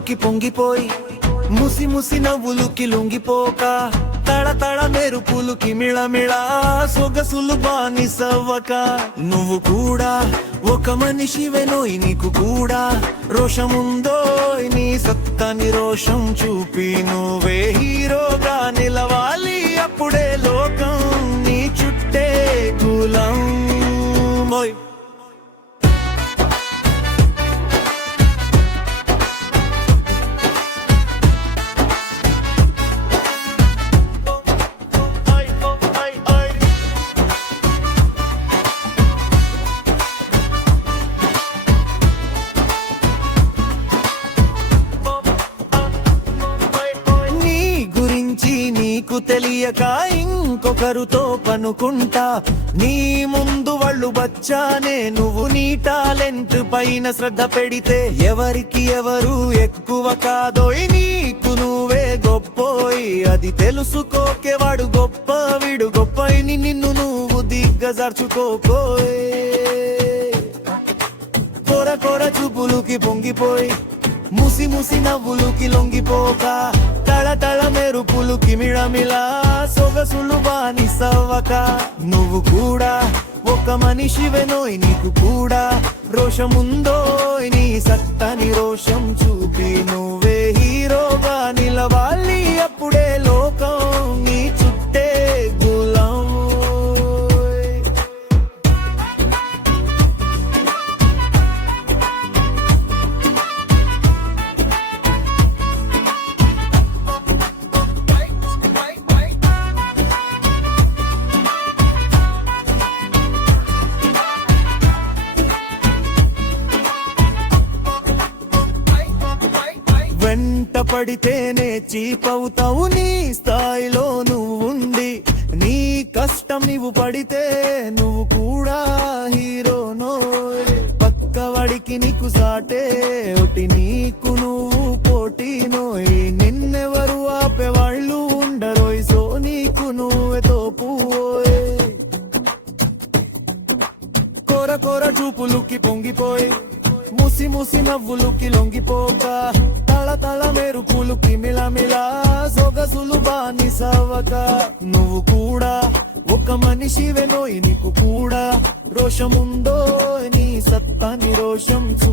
చూపులుకి పొంగిపోయి ముసి ముసి నవ్వులుకి లొంగిపోక తడ తడ మెరుపులుకి మిళమిళ సొగసులు బానిసవ్వక. నువ్వు కూడా ఒక మనిషివెనోయ్ నీకు కూడా రోషముందోయ్ నీ సత్తని రోషం చూపి నువ్వే హీరోగా నిలవాలి అప్పుడే. తెలియక ఇంకొకరుతో పనుకుంటా నీ ముందు వాళ్ళు బచ్చానే నువ్వు నీ టాలెంట్ పైన శ్రద్ధ పెడితే ఎవరికి ఎవరు ఎక్కువ కాదోయ్ నీకు నువ్వే గొప్పోయ్. అది తెలుసుకోకే వాడు గొప్ప వీడు గొప్పయిని నిన్ను నువ్వు దిగ్గజార్చుకోకోయ్. కోర కోర చూపులుకి పొంగిపోయి. ముసి ముసి నవ్వులుకి లొంగిపోక తళ తల మెరుపులుకి మిళమిలా సొగసులు బాని సవ్వక నువ్వు కూడా ఒక మనిషివెనోయ్ నీకు కూడా రోషముందో నీ సత్తని రోషం చూపిను వెంట పడితేనే చీపవుతావు నీ స్థాయిలో నువ్వు ఉండి నీ కష్టం నీవు పడితే నువ్వు కూడా హీరోనో పక్కవాడికి నీకు సాటే ఒకటి నీకు నువ్వు పోటీనోయ్ నిన్నెవరు ఆపేవాళ్ళు ఉండరోయ్ సో నీకు నువ్వే తోపువోయ్ కోర కోర చూపులుకి పొంగిపోయి. ముసి ముసి నవ్వులుకి లొంగిపోక. సవక నువ్వు కూడా ఒక మనిషివెనోయ్ నీకు కూడా రోషముందో నీ సత్తాని రోషం చూ